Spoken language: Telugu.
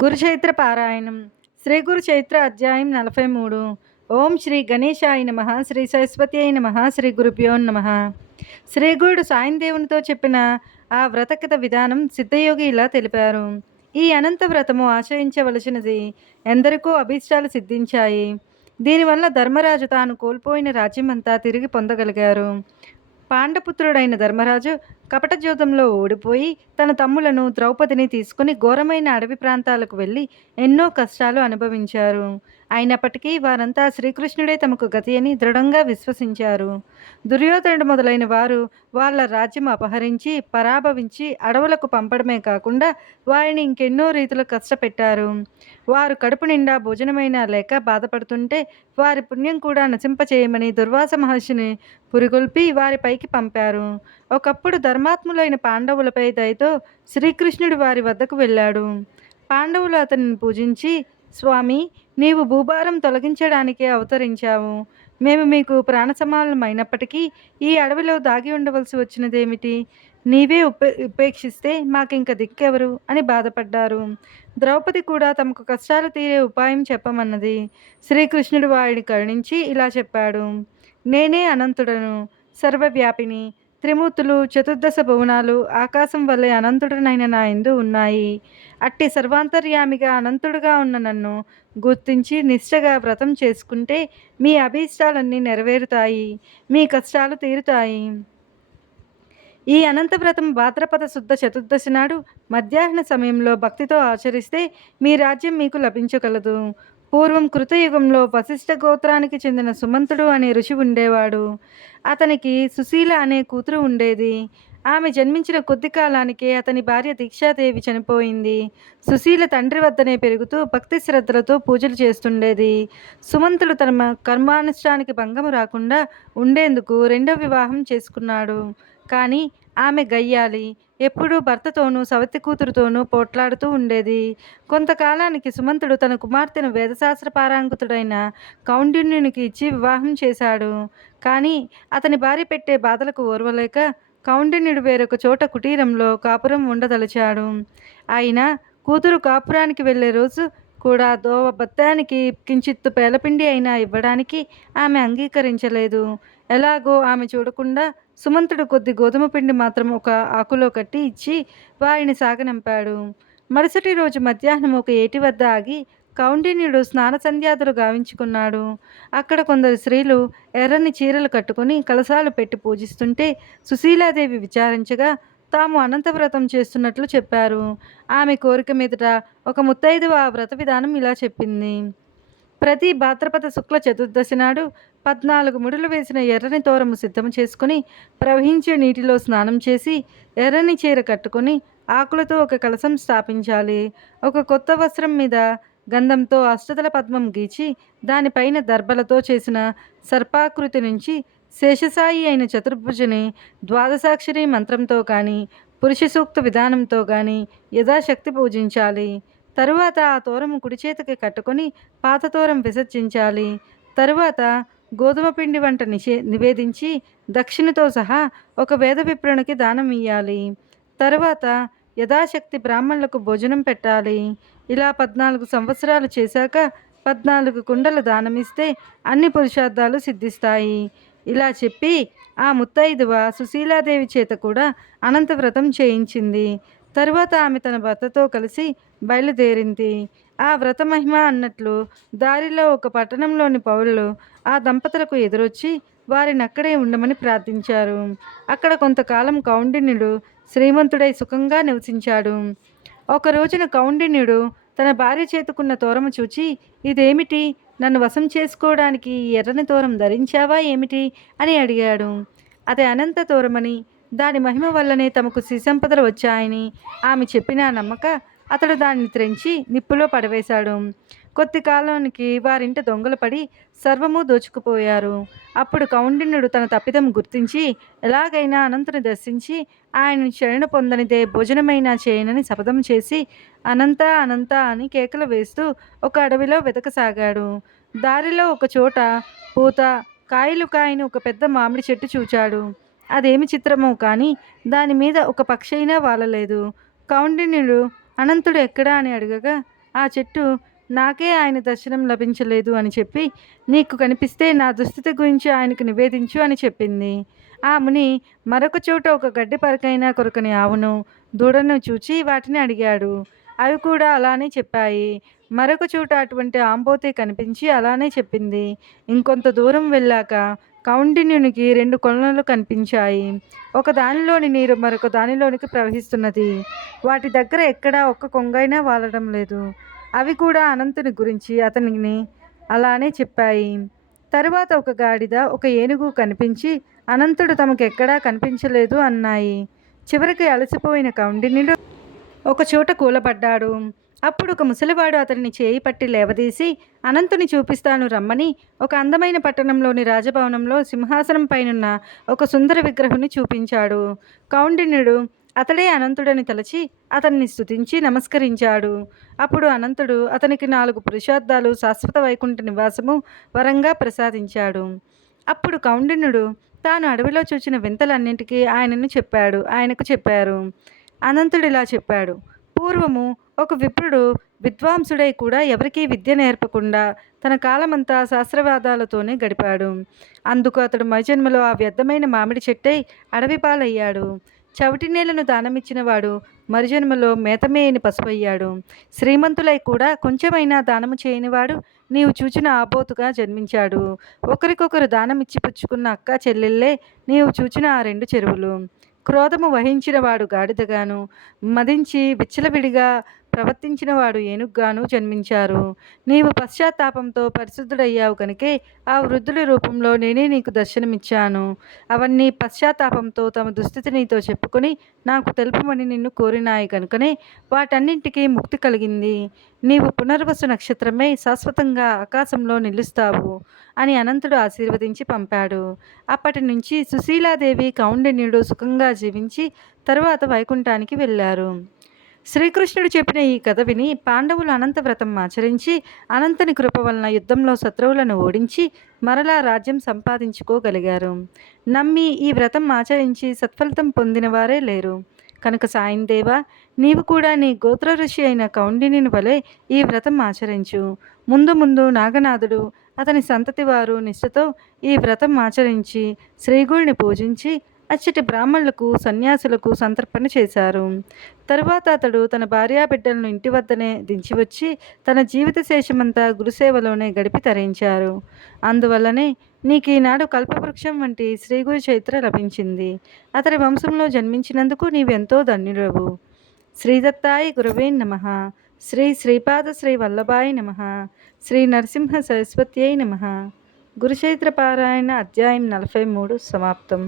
గురుచైత్ర పారాయణం. శ్రీ గురు చైత్ర అధ్యాయం 43. ఓం శ్రీ గణేశాయ నమః. శ్రీ సరస్వత్యై నమః. శ్రీ గురుభ్యో నమః. శ్రీ గురుడు సాయం దేవునితో చెప్పిన ఆ వ్రతకథ విధానం సిద్ధయోగి ఇలా తెలిపారు. ఈ అనంత వ్రతము ఆచరించవలసినది ఎందరికో అభీష్టాలు సిద్ధించాయి. దీనివల్ల ధర్మరాజు తాను కోల్పోయిన రాజ్యమంతా తిరిగి పొందగలిగారు. పాండపుత్రుడైన ధర్మరాజు కపటజూదంలో ఓడిపోయి తన తమ్ములను ద్రౌపదిని తీసుకుని ఘోరమైన అడవి ప్రాంతాలకు వెళ్ళి ఎన్నో కష్టాలు అనుభవించారు. అయినప్పటికీ వారంతా శ్రీకృష్ణుడే తమకు గతి అని దృఢంగా విశ్వసించారు. దుర్యోధనుడు మొదలైన వారు వాళ్ళ రాజ్యం అపహరించి పరాభవించి అడవులకు పంపడమే కాకుండా వారిని ఇంకెన్నో రీతిలో కష్టపెట్టారు. వారు కడుపు నిండా భోజనమైనా లేక బాధపడుతుంటే వారి పుణ్యం కూడా నశింపచేయమని దుర్వాస మహర్షిని పురిగొల్పి వారిపైకి పంపారు. ఒకప్పుడు ధర్మాత్ములైన పాండవులపై దయతో శ్రీకృష్ణుడు వారి వద్దకు వెళ్ళాడు. పాండవులు అతనిని పూజించి, స్వామి, నీవు భూభారం తొలగించడానికే అవతరించావు. మేము మీకు ప్రాణ సమానమైనప్పటికీ ఈ అడవిలో దాగి ఉండవలసి వచ్చినదేమిటి? నీవే ఉపేక్షిస్తే మాకింక దిక్కెవరు అని బాధపడ్డారు. ద్రౌపది కూడా తమకు కష్టాలు తీరే ఉపాయం చెప్పమన్నది. శ్రీకృష్ణుడు వారిని కరుణించి ఇలా చెప్పాడు. నేనే అనంతుడను, సర్వవ్యాపిని. త్రిమూర్తులు, చతుర్దశ భువనాలు ఆకాశం వల్లే అనంతుడనైన నా యందు ఉన్నాయి. అట్టి సర్వాంతర్యామిగా అనంతుడుగా ఉన్న నన్ను గుర్తించి నిష్ఠగా వ్రతం చేసుకుంటే మీ అభీష్టాలన్నీ నెరవేరుతాయి, మీ కష్టాలు తీరుతాయి. ఈ అనంత వ్రతం భాద్రపద శుద్ధ చతుర్దశి నాడు మధ్యాహ్న సమయంలో భక్తితో ఆచరిస్తే మీ రాజ్యం మీకు లభించగలదు. పూర్వం కృతయుగంలో వశిష్ఠ గోత్రానికి చెందిన సుమంతుడు అనే ఋషి ఉండేవాడు. అతనికి సుశీల అనే కూతురు ఉండేది. ఆమె జన్మించిన కొద్ది కాలానికే అతని భార్య దీక్షాదేవి చనిపోయింది. సుశీల తండ్రి వద్దనే పెరుగుతూ భక్తి శ్రద్ధలతో పూజలు చేస్తుండేది. సుమంతుడు తన కర్మానుష్ఠానికి భంగము రాకుండా ఉండేందుకు రెండో వివాహం చేసుకున్నాడు. కానీ ఆమె గయ్యాలి. ఎప్పుడూ భర్తతోనూ సవతి కూతురుతోనూ పోట్లాడుతూ ఉండేది. కొంతకాలానికి సుమంతుడు తన కుమార్తెను వేదశాస్త్ర పారంగతుడైన కౌండిన్యునికి ఇచ్చి వివాహం చేశాడు. కానీ అతని భార్య పెట్టే బాధలకు ఓర్వలేక కౌండిన్యుడు వేరొక చోట కుటీరంలో కాపురం ఉండదలిచాడు. అయినా కూతురు కాపురానికి వెళ్ళే రోజు కూడా దోవ బత్తానికి కించిత్తు పేలపిండి అయినా ఇవ్వడానికి ఆమె అంగీకరించలేదు. ఎలాగో ఆమె చూడకుండా సుమంతుడు కొద్ది గోధుమ పిండి మాత్రం ఒక ఆకులో కట్టి ఇచ్చి వారిని సాగనంపాడు. మరుసటి రోజు మధ్యాహ్నం ఒక ఏటి వద్ద ఆగి కౌండిన్యుడు స్నాన సంధ్యాదులు గావించుకున్నాడు. అక్కడ కొందరు స్త్రీలు ఎర్రని చీరలు కట్టుకుని కలశాలు పెట్టి పూజిస్తుంటే సుశీలాదేవి విచారించగా తాము అనంతవ్రతం చేస్తున్నట్లు చెప్పారు. ఆమె కోరిక మీదట ఒక ముత్తైదువ ఆ వ్రత విధానం ఇలా చెప్పింది. ప్రతి భాద్రపద శుక్ల చతుర్దశి నాడు 14 ముడులు వేసిన ఎర్రని తోరము సిద్ధం చేసుకుని ప్రవహించే నీటిలో స్నానం చేసి ఎర్రని చీర కట్టుకొని ఆకులతో ఒక కలశం స్థాపించాలి. ఒక కొత్త వస్త్రం మీద గంధంతో అష్టదళ పద్మం గీచి దానిపైన దర్భలతో చేసిన సర్పాకృతి నుంచి శేషసాయి అయిన చతుర్భుజని ద్వాదశాక్షరి మంత్రంతో కానీ పురుష సూక్త విధానంతో కానీ యథాశక్తి పూజించాలి. తరువాత ఆ తోరము కుడి చేతికి కట్టుకొని పాత తోరం విసర్జించాలి. తరువాత గోధుమ పిండి వంట నివేదించి దక్షిణతో సహా ఒక వేద విప్రునికి దానం ఇయ్యాలి. తరువాత యథాశక్తి బ్రాహ్మణులకు భోజనం పెట్టాలి. ఇలా 14 సంవత్సరాలు చేశాక 14 కుండల దానమిస్తే అన్ని పురుషార్థాలు సిద్ధిస్తాయి. ఇలా చెప్పి ఆ ముత్తైదువ సుశీలాదేవి చేత కూడా అనంతవ్రతం చేయించింది. తరువాత ఆమె తన భర్తతో కలిసి బయలుదేరింది. ఆ వ్రత మహిమ అన్నట్లు దారిలో ఒక పట్టణంలోని పౌరులు ఆ దంపతులకు ఎదురొచ్చి వారిని అక్కడే ఉండమని ప్రార్థించారు. అక్కడ కొంతకాలం కౌండిన్యుడు శ్రీమంతుడై సుఖంగా నివసించాడు. ఒక రోజున కౌండిన్యుడు తన భార్య చేతుకున్న తోరము చూచి, ఇదేమిటి? నన్ను వశం చేసుకోవడానికి ఈ ఎర్రని తోరం ధరించావా ఏమిటి అని అడిగాడు. అది అనంత తోరమని, దాని మహిమ వల్లనే తమకు సిసంపదలు వచ్చాయని ఆమె చెప్పిన నమ్మక అతడు దాన్ని త్రెంచి నిప్పులో పడవేశాడు. కొద్ది కాలానికి వారింట దొంగలు పడి సర్వము దోచుకుపోయారు. అప్పుడు కౌండిన్యుడు తన తప్పిదం గుర్తించి ఎలాగైనా అనంతుని దర్శించి ఆయన శరణ పొందనిదే భోజనమైనా చేయనని శపథం చేసి అనంత అనంత అని కేకలు వేస్తూ ఒక అడవిలో వెతకసాగాడు. దారిలో ఒక చోట పూత కాయలు కాయని ఒక పెద్ద మామిడి చెట్టు చూచాడు. అదేమి చిత్రమో కానీ దాని మీద ఒక పక్షి అయినా వాలలేదు. కౌండిన్యుడు అనంతుడు ఎక్కడా అని అడగగా ఆ చెట్టు నాకే ఆయన దర్శనం లభించలేదు అని చెప్పి, నీకు కనిపిస్తే నా దుస్థితి గురించి ఆయనకు నివేదించు అని చెప్పింది. ఆ ముని మరొక చోట ఒక గడ్డి పరకైనా కొరకని ఆవును, దూడను చూచి వాటిని అడిగాడు. అవి కూడా అలానే చెప్పాయి. మరొక చోట అటువంటి ఆంబోతే కనిపించి అలానే చెప్పింది. ఇంకొంత దూరం వెళ్ళాక కౌండిన్యునికి 2 కొలనులు కనిపించాయి. ఒక దానిలోని నీరు మరొక దానిలోనికి ప్రవహిస్తున్నది. వాటి దగ్గర ఎక్కడా ఒక్క కొంగైనా వాలడం లేదు. అవి కూడా అనంతుని గురించి అతనిని అలానే చెప్పాయి. తరువాత ఒక గాడిద, ఒక ఏనుగు కనిపించి అనంతుడు తమకెక్కడా కనిపించలేదు అన్నాయి. చివరికి అలసిపోయిన కౌండిన్యుడు ఒకచోట కూలబడ్డాడు. అప్పుడు ఒక ముసలివాడు అతనిని చేయి పట్టి లేవదీసి, అనంతుని చూపిస్తాను రమ్మని ఒక అందమైన పట్టణంలోని రాజభవనంలో సింహాసనం పైనున్న ఒక సుందర విగ్రహుని చూపించాడు. కౌండిన్యుడు అతడే అనంతుడని తలచి అతన్ని స్తుతించి నమస్కరించాడు. అప్పుడు అనంతుడు అతనికి 4 పురుషార్థాలు, శాశ్వత వైకుంఠ నివాసము వరంగా ప్రసాదించాడు. అప్పుడు కౌండిన్యుడు తాను అడవిలో చూచిన వింతలన్నింటికీ ఆయనకు చెప్పారు. అనంతుడిలా చెప్పాడు. పూర్వము ఒక విప్రుడు విద్వాంసుడై కూడా ఎవరికీ విద్య నేర్పకుండా తన కాలమంతా శాస్త్రవాదాలతోనే గడిపాడు. అందుకు అతడు మరుజన్మలో ఆ వ్యర్థమైన మామిడి చెట్టై అడవి పాలయ్యాడు. చవిటి నేలను దానమిచ్చిన వాడు మరుజన్మలో మేతమేయని పశువయ్యాడు. శ్రీమంతులై కూడా కొంచెమైనా దానము చేయనివాడు నీవు చూచిన ఆబోతుగా జన్మించాడు. ఒకరికొకరు దానమిచ్చి పుచ్చుకున్న అక్క చెల్లెళ్ళే నీవు చూచిన ఆ 2 చెరువులు. క్రోధము వహించిన వాడు గాడిదగాను, మదించి విచ్చలవిడిగా ప్రవర్తించిన వాడు ఏనుగ్గాను జన్మించారు. నీవు పశ్చాత్తాపంతో పరిశుద్ధుడయ్యావు కనుకే ఆ వృద్ధుడి రూపంలో నేనే నీకు దర్శనమిచ్చాను. అవన్నీ పశ్చాత్తాపంతో తమ దుస్థితి నీతో చెప్పుకొని నాకు తెలుపమని నిన్ను కోరినాయి కనుకనే వాటన్నింటికీ ముక్తి కలిగింది. నీవు పునర్వసు నక్షత్రమై శాశ్వతంగా ఆకాశంలో నిలుస్తావు అని అనంతుడు ఆశీర్వదించి పంపాడు. అప్పటి నుంచి సుశీలాదేవి, కౌండిన్యుడు సుఖంగా జీవించి తరువాత వైకుంఠానికి వెళ్ళారు. శ్రీకృష్ణుడు చెప్పిన ఈ కథ విని పాండవులు అనంత వ్రతం ఆచరించి అనంతుని కృప వలన యుద్ధంలో శత్రువులను ఓడించి మరలా రాజ్యం సంపాదించుకోగలిగారు. నమ్మి ఈ వ్రతం ఆచరించి సత్ఫలితం పొందిన వారే లేరు. కనుక సాయిందేవ, నీవు కూడా నీ గోత్ర ఋషి అయిన కౌండిన్యుని వలె ఈ వ్రతం ఆచరించు. ముందు ముందు నాగనాథుడు అతని సంతతి వారు నిష్ఠతో ఈ వ్రతం ఆచరించి శ్రీగుడిని పూజించి అచ్చటి బ్రాహ్మణులకు, సన్యాసులకు సంతర్పణ చేశారు. తరువాత అతడు తన భార్యాబిడ్డలను ఇంటి వద్దనే దించివచ్చి తన జీవిత శేషమంతా గురుసేవలోనే గడిపి తరించారు. అందువల్లనే నీకు ఈనాడు కల్పవృక్షం వంటి శ్రీగురు చరిత్ర లభించింది. అతడి వంశంలో జన్మించినందుకు నీవెంతో ధన్యుడవు. శ్రీదత్తాయ గురవే నమః. శ్రీ శ్రీపాద శ్రీ వల్లభాయ నమః. శ్రీ నరసింహ సరస్వత్యై నమః. గురుచరిత్ర పారాయణ అధ్యాయం 43 సమాప్తం.